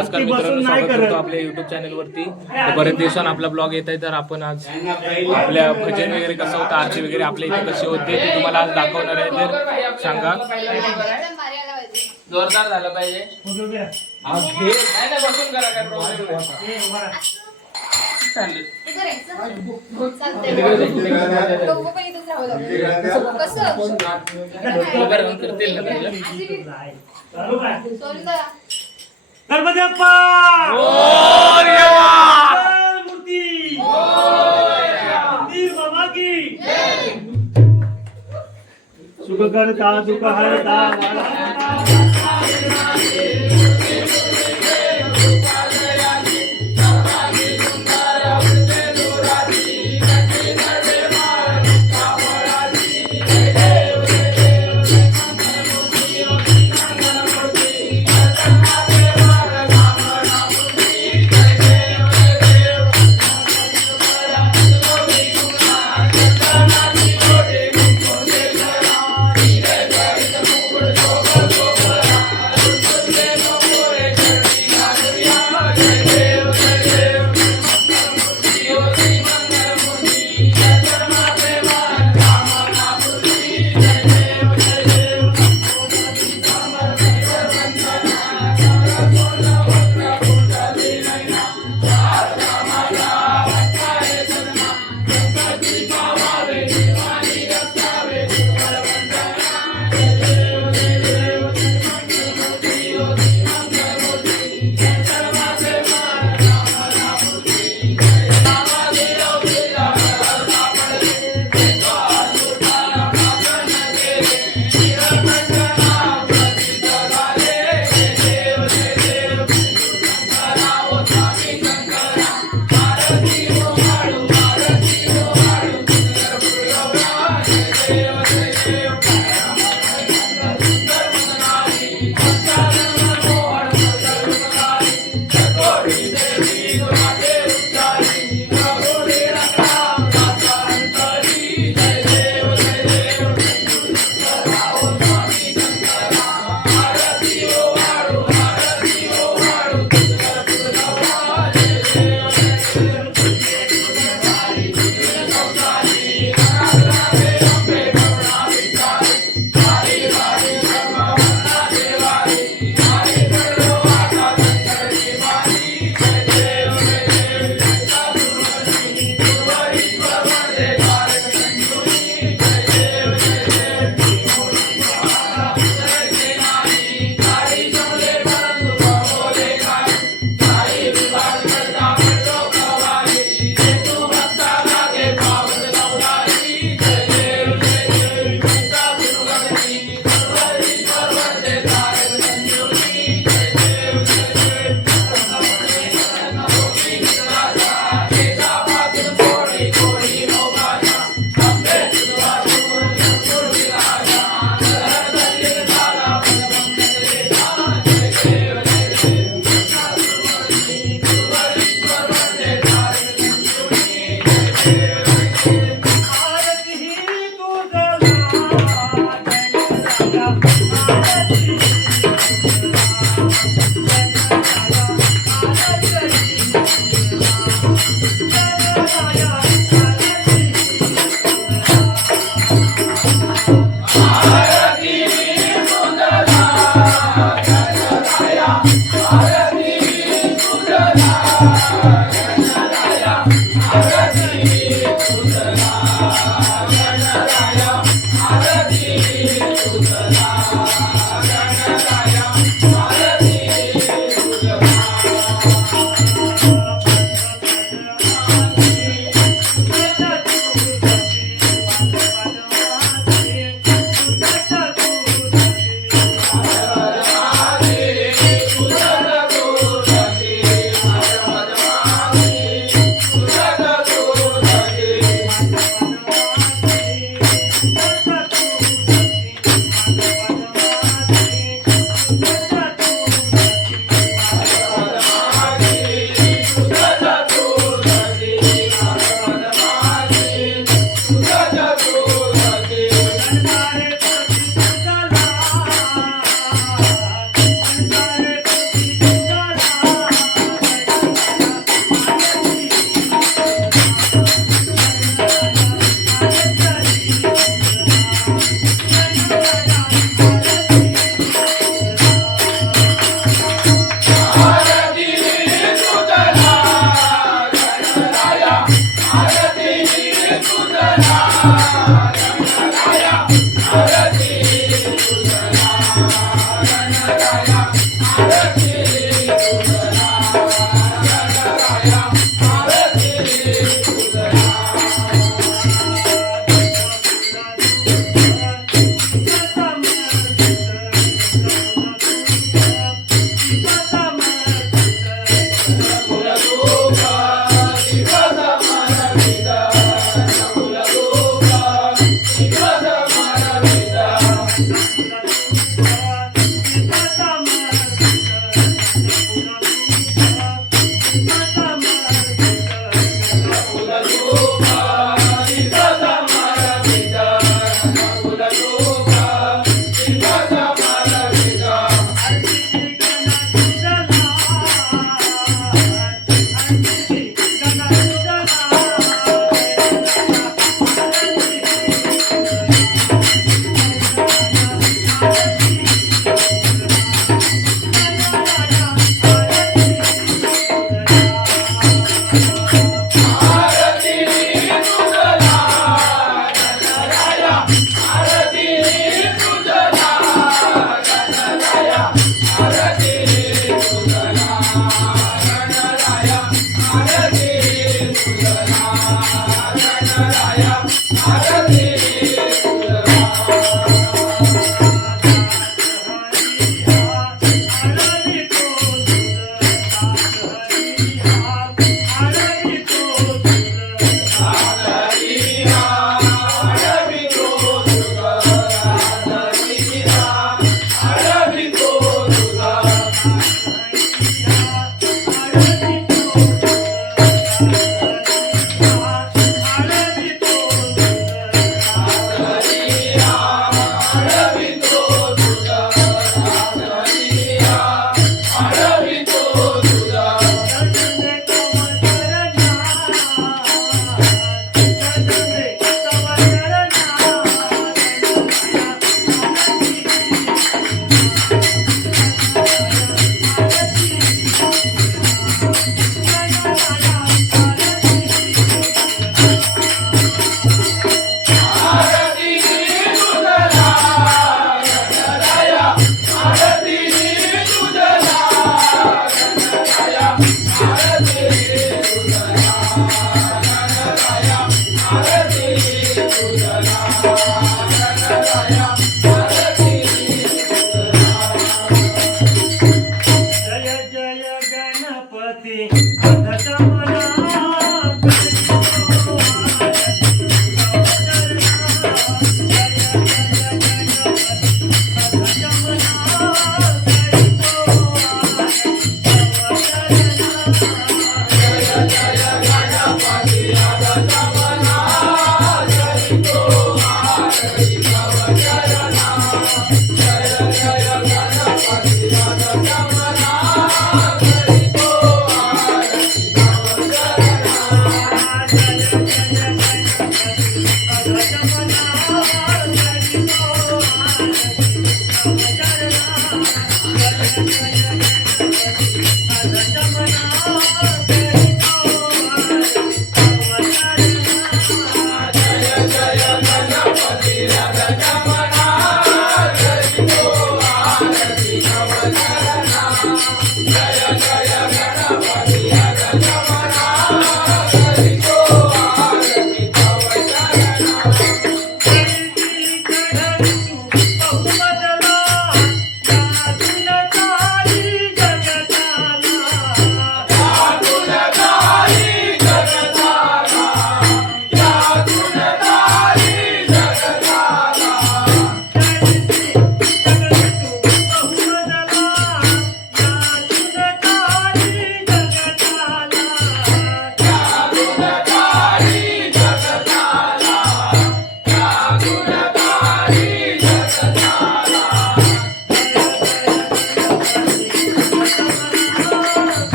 नमस्कार मित्रांनो स्वागत करतो. आपल्या युट्यूब चॅनल वरती. बरेच दिवसांनी आपला ब्लॉग येत आहे तर आपण आज आपल्या भजन वगैरे कसं होतं आरती वगैरे आपल्या इथे कशी होते ते तुम्हाला आज दाखवणार आहे. तर सांगा. जोरदार झालं पाहिजे. हे बसून करा काय प्रॉब्लेम करतील? गणपती बाप्पा मूर्ती बाबा की सुख करता दुःख हरता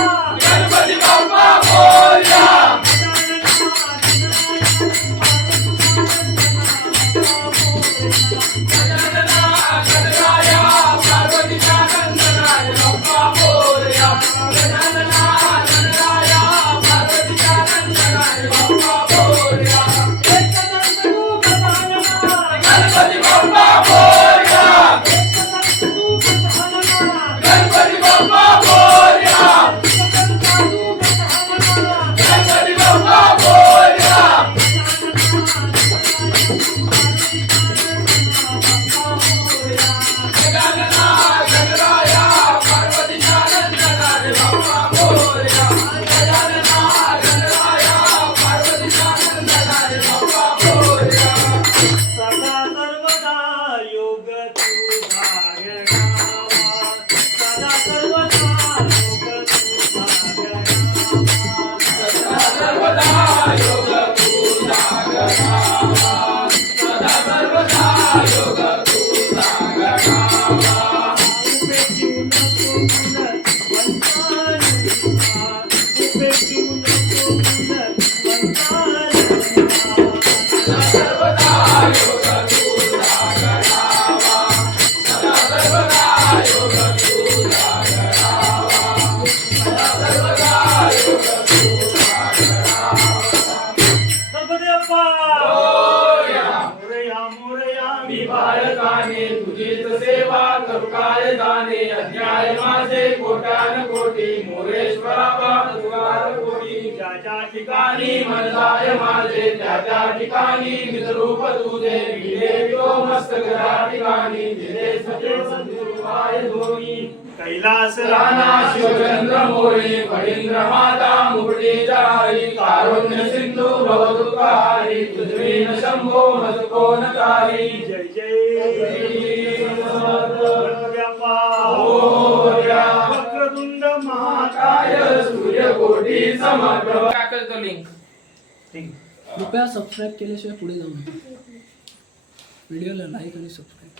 गणपती बाप्पा तुझीच सेवा करू काय जाणे अध्याय माझे कोट्यान कोटी मोरेश्वरा कोटी. ज्या ज्या ठिकाणी मनलाय माझे त्या त्या ठिकाणी तुझे. विले तो मस्तक त्या ठिकाणी दिले सचे संतुपाय धोनी. कैलास राणा शिवचंद्र मोरे फणींद्र माता मुरली जाई कारुण्य सिंधू भवदुकारी तुझवीन शंभो मजकोन कारी जय जय. सूर्यकोटी समग्र टाकल तो लिंक कृपया सबस्क्राईब केल्याशिवाय पुढे जाऊ नका. व्हिडिओला लाईक आणि सबस्क्राईब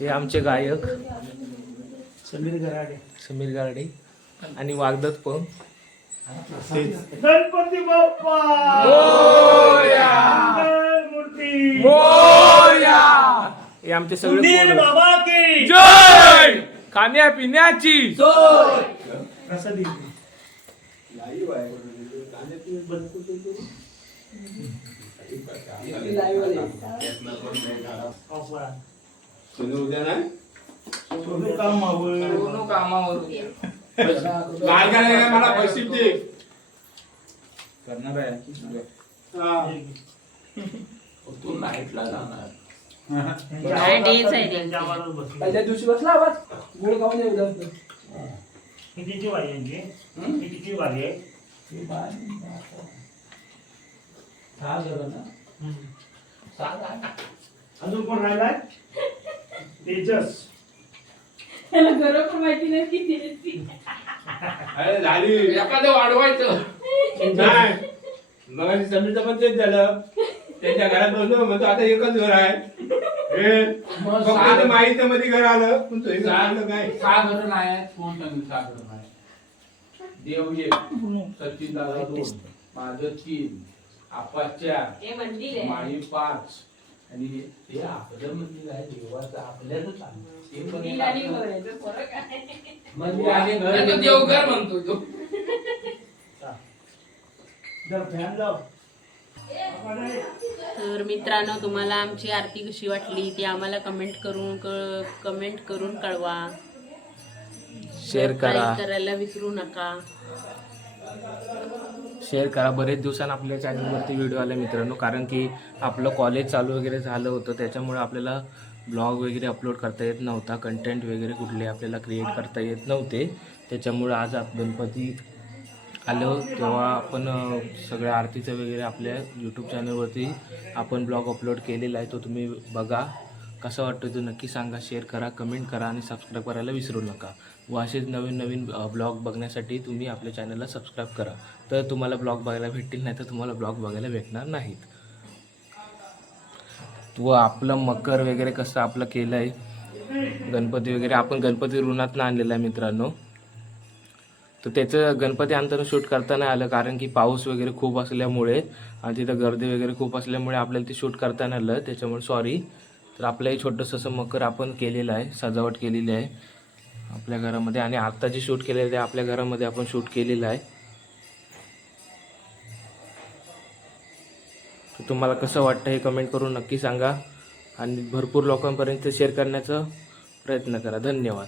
हे आमचे गायक. समीर गराडे. समीर गारडे आणि वागदत पण गणपती बाप्पा! मंगल मूर्ती हे आमचे सगळे सुनील पोरं. बाबा की! जय! खाण्या पिण्याची. प्रसादी. सोनू कामावर मला पैसे दे करणार आहे तू नाईटला जाणार त्यांच्या आवाजात बसले. पहिल्या दिवशी बसला आवाज गुळ खाऊन येऊ वारी यांची ही किती वारी आहे अजून कोण राहिलाय तेजस त्याला गरज पण माहिती नाही किती आहे ती. अरे झाली. एखादं वाढवायचं. नाही. मग समीरचं पण तेच झालं. त्यांच्या घरात बसलो म्हणतो आता एकच घर आहे. हे मग फक्त ते माहिती मध्ये घर आलं पण तो इथं आलं काय साधारण आहे कोण सांगेल साधारण आहे देव एक सचिन दादा दोन माझं तीन आपा चार हे मंदिर आहे. पाच आणि ते आपलं मंदिर आहे देवाचं आपल्याच मंदिर आणि घर देवघर म्हणतो तो. जर फॅन लाव. तर मित्रांनो तुम्हाला आमची आरती कशी वाटली ती आम्हाला कमेंट करून कमेंट करून कळवा. शेअर करा. करायला विसरू नका. शेअर करा. बरेच दिवसांना आपल्या चॅनलवरती व्हिडिओ आले मित्रांनो. कारण की आपलं कॉलेज चालू वगैरे झालं होतं. त्याच्यामुळे आपल्याला ब्लॉग वगैरे अपलोड करता येत नव्हता. कंटेंट वगैरे कुठले आपल्याला क्रिएट करता येत नव्हते. त्याच्यामुळे आज आप गणपती आलो. तेव्हा आपण सगळ्या आरतीचं वगैरे आपल्या यूट्यूब चॅनलवरती आपण ब्लॉग अपलोड केलेला आहे. तो तुम्ही बघा. कसं वाटतं तो नक्की सांगा शेअर करा कमेंट करा आणि सबस्क्राईब करायला विसरू नका. व असेच नवीन नवीन ब्लॉग बघण्यासाठी तुम्ही आपल्या चॅनलला सबस्क्राईब करा. तर तुम्हाला ब्लॉग बघायला भेटतील नाही तर तुम्हाला ब्लॉग बघायला भेटणार नाहीत. व आपलं मकर वगैरे कसं आपलं केलं आहे गणपती वगैरे आपण गणपती ऋणातनं आणलेला आहे मित्रांनो. तर त्याचं गणपती आणताना शूट करता नाही आलं कारण की पाऊस वगैरे खूप असल्यामुळे आणि तिथं गर्दी वगैरे खूप असल्यामुळे आपल्याला ते शूट करता नाही आलं त्याच्यामुळे सॉरी तर आपलंही छोटंसं असं मकर आपण केलेलं आहे सजावट केलेली आहे. आपल्या घरामध्ये आणि आत्ता जे शूट केलेलं ते आपल्या घरामध्ये आपण शूट केलेलं आहे. तर तुम्हाला कसं वाटतं हे कमेंट करून नक्की सांगा आणि भरपूर लोकांपर्यंत शेअर करण्याचा प्रयत्न करा. धन्यवाद.